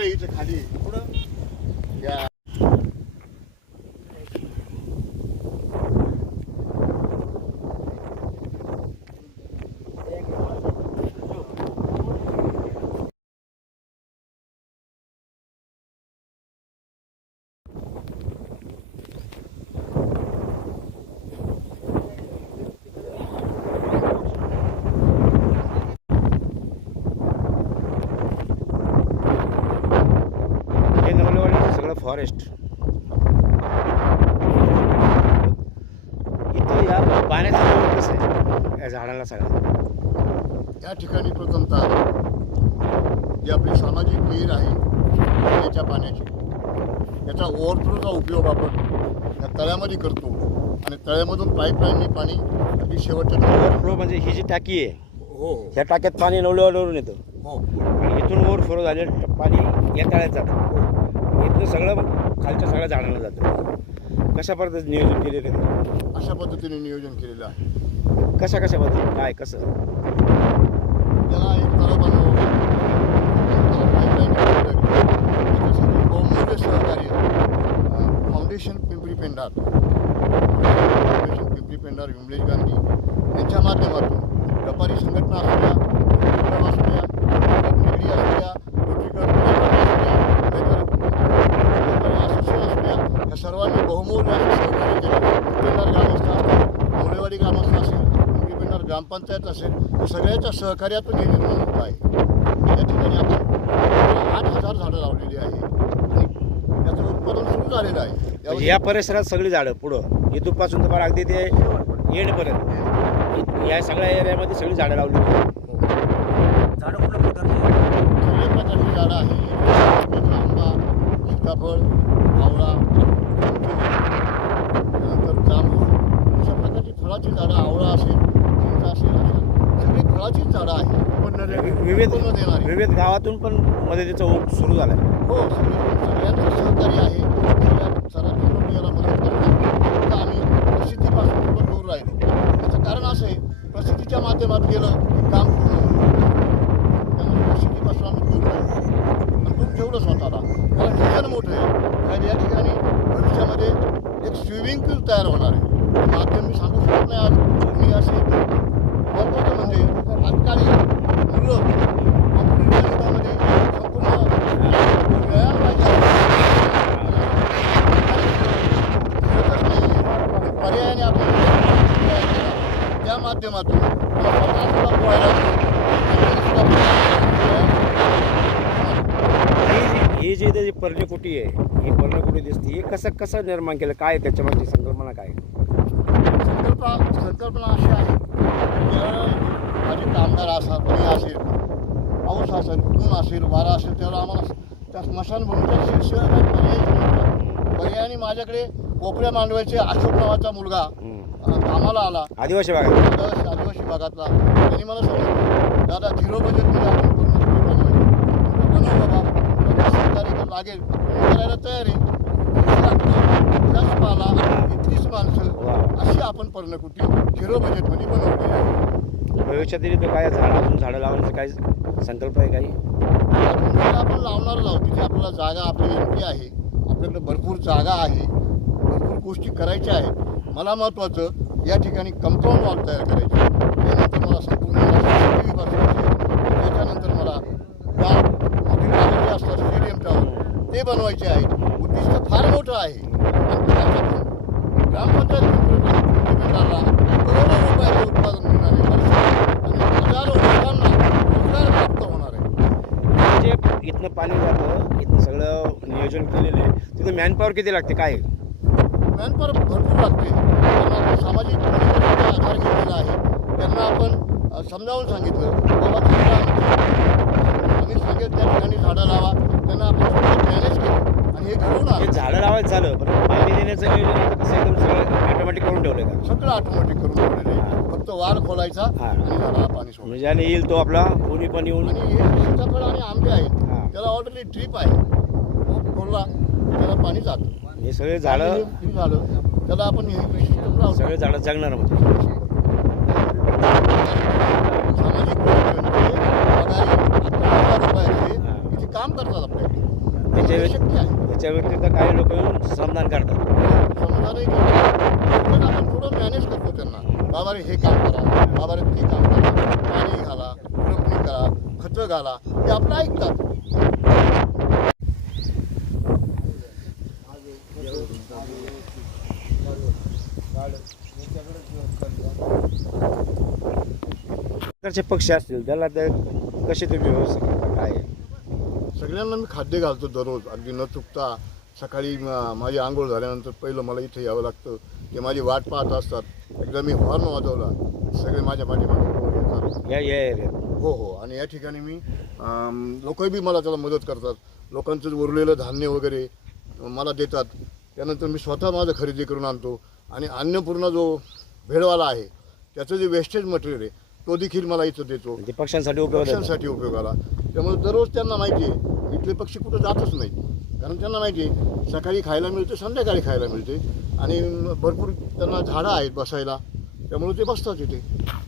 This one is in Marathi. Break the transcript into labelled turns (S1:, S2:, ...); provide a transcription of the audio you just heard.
S1: आहे इथं खाली
S2: पुढं
S1: या
S3: हे नवलेवाडीचं सगळं फॉरेस्ट. इथं या पाण्याचं लेवल कसं आहे या झाडाला सगळ्या
S1: या ठिकाणी प्रथमतः जी आपली सामाजिक विहीर आहे याच्या पाण्याची. याचा ओव्हरफ्लोचा उपयोग आपण या तळ्यामध्ये करतो आणि तळ्यामधून पाईपलाईननी पाणी अगदी शेवटच्या
S3: ओव्हरफ्लो म्हणजे ही जी टाकी आहे
S1: हो
S3: ह्या टाक्यात पाणी नवलेवाडीवरून येतं.
S1: हो.
S3: इथून ओव्हरफ्लो झालेलं पाणी या तळ्यात जातं. इथनं सगळं खालच्या सगळ्या झाडाला जातं. कशा पद्धतीने नियोजन केलेलं आहे?
S1: अशा पद्धतीने नियोजन केलेलं आहे.
S3: कशा कशा पद्धतीने? काय कसं?
S1: त्याला एक बनवलं त्याच्यासाठी बहुमूल्य सहकार्य फाउंडेशन पिंपरी पेंडार फाउंडेशन पिंपरी पेंडार विमलेश गांधी यांच्या माध्यमातून व्यापारी संघटना सर्वांनी बहुमूल्य सहकार्य केलं पेंडार ग्रामस्थ असतील मोरेवाडी ग्रामस्थ असेल पिंपरी पेंडार ग्रामपंचायत असेल सगळ्याच्या सहकार्यातून हे निर्माण होत आहे. या ठिकाणी आपण आठ हजार झाडं लावलेली आहे. आणि त्याचं उत्पादन सुरू झालेलं आहे.
S3: म्हणजे या परिसरात सगळी झाडं पुढं इथूनपासून तर अगदी ते येणपर्यंत. या सगळ्या एरियामध्ये सगळी झाडं लावली.
S2: झाडं कुठल्या प्रकारची आहेत?
S1: सगळ्या प्रकारची झाडं आहेत. आंबा सीताफळ आवळा त्यानंतर जांभूळ अशा प्रकारची फळाची झाडं आवळा असेल चिंच असेल अशा झाडं आहेत.
S3: विविध
S1: देणारी.
S3: विविध गावातून पण मदतीचा ओघ सुरू झाला आहे
S1: हो सगळे सगळ्यांचं सहकार्य आहे. सगळ्या सरांनी लोक याला मदत करतात. फक्त आम्ही प्रसिद्धीपासून दूर राहिलो. याचं कारण असं आहे प्रसिद्धीच्या माध्यमात गेलं की काम पूर्ण होतं त्यामुळे प्रसिद्धीपासून आम्ही दूर राहिलो. स्वतःला कारण मोठं आहे. कारण या ठिकाणी भविष्यामध्ये एक स्विमिंग पूल तयार होणार आहे. ते माध्यम मी सांगू शकत नाही आज. मी असे महत्त्वाचं म्हणजे आजकाल मुलं कॉम्प्युटर युगामध्ये संपूर्ण व्यायाम पाहिजे खेळतच नाही पर्यायाने आपण व्यायाम केला. त्या माध्यमातून मला स्वतः सुद्धा पोहायला सुद्धा व्यायाम
S3: ही जी ही जी इथे जी पर्णकुटी आहे? ही पर्णकुटी दिसते? हे कसं कसं निर्माण केलं? काय आहे त्याच्या मागची संकल्पना काय?
S1: संकल्पना संकल्पना अशी आहे माझे कामगार असा कोणी असेल पाऊस असेल ऊन असेल वारा असेल त्याला आम्हाला त्या स्मशानभूमीच्या नव्हता पर्यायाने माझ्याकडे कोपऱ्या मांडवायचे अशोक नावाचा मुलगा कामाला आला.
S3: आदिवासी भागात.
S1: आदिवासी भागातला. त्यांनी मला सांगितलं दादा झिरो बजेटमध्ये आपण बनवू बाबा तर लागेल. करायला तयार आहे. पाला इतकीच माणसं. अशी आपण पर्णकुटी झिरो बजेटमध्ये बनवली आहे.
S3: भविष्यात इथं काय झाड अजून झाडं लावण्याचं काही संकल्प आहे काही?
S1: आपण लावणार आहोत तिथे आपल्याला जागा आपली एमपी आहे. आपल्याकडे भरपूर जागा आहे. भरपूर गोष्टी करायच्या आहेत. मला महत्त्वाचं या ठिकाणी कंपाऊंड वॉल तयार करायची. त्यानंतर मला संपूर्ण CCTV बसवायचे त्याच्यानंतर मला गाव मोठी गावं जे असतात ते बनवायचे आहेत. उद्दिष्ट फार मोठं आहे. ग्रामपंचायत करोडो रुपयाचं उत्पादन मिळणार आहे. वर्षात. आणि हजारो लोकांना रोजगार प्राप्त होणार आहे.
S3: इथनं पाणी जातं इथनं सगळं नियोजन केलेलं आहे तिथं मॅनपॉवर किती लागते? काय?
S1: मॅनपॉवर भरपूर लागते. त्यांना सामाजिक आधार घेतलेला आहे त्यांना आपण समजावून सांगितलं बाबा तुम्ही आम्ही सांगेल त्या ठिकाणी झाडं लावा त्यांना आपण मॅनेज केलं आणि हे घडून
S3: हे
S1: आलं
S3: झाडं लावायचं झालं पण पाणी देण्याचं नियोजन इथं कसं एकदम सगळं ऑटोमॅटिक करून ठेवलं का?
S1: सगळं ऑटोमॅटिक करून ठेवलेलं आहे. फक्त वार खोलायचा
S3: हा.
S1: आणि झाडाला पाणी सोडायचं
S3: म्हणजे आणि येईल तो आपला कोणी पण येऊन.
S1: आणि हे सीताफळ आणि आंबे
S3: हा.
S1: आहेत त्याला ऑलरेडी ड्रीप आहे. तो खोलला त्याला पाणी जातं.
S3: हे सगळे
S1: आणि
S3: झाडं
S1: हे हे झालं त्याला आपण हे लावतो
S3: सगळे झाडं जगणार म्हणजे.
S1: सामाजिक उपक्रम म्हणजे पगारी अकरा हजार रुपयाचे इथे काम करतात आपल्याकडे
S3: याच्या
S1: हे
S3: व्यत-
S1: शक्य आहे
S3: याच्या व्यतिरिक्त काही लोक येऊन श्रमदान करतात.
S1: पण आपण थोडं मॅनेज करतो त्यांना. बाबा रे हे काम करा. बाबा रे ते काम करा. पाणी घाला रोपणी करा खतं घाला. ते आपलं ऐकतात.
S3: प्रकारचे पक्षी असतील त्याला ते कसे तुम्ही व्यवस्था करता? काय आहे?
S1: सगळ्यांना मी खाद्य घालतो दररोज. अगदी न चुकता सकाळी माझी आंघोळ झाल्यानंतर पहिलं मला इथे यावं लागतं. ते माझी वाट पाहत असतात. एकदा मी हॉर्न वाजवला. सगळे माझ्या पाठीमागे येतात हो हो. आणि या ठिकाणी मी लोकही बी मला त्याला मदत करतात. लोकांचं उरलेलं धान्य वगैरे मला देतात. त्यानंतर मी स्वतः माझं खरेदी करून आणतो. आणि अन्नपूर्णा जो भेळवाला आहे त्याचं जे वेस्टेज मटेरियल आहे तो देखील मला इथं देतो.
S3: पक्ष्यांसाठी उपयोग.
S1: पक्ष्यांसाठी उपयोगाला. त्यामुळे दररोज त्यांना माहिती आहे इथले पक्षी कुठं जातच नाहीत. कारण त्यांना माहिती आहे सकाळी खायला मिळते संध्याकाळी खायला मिळते. आणि भरपूर त्यांना झाडं आहेत बसायला. त्यामुळे ते बसतात इथे.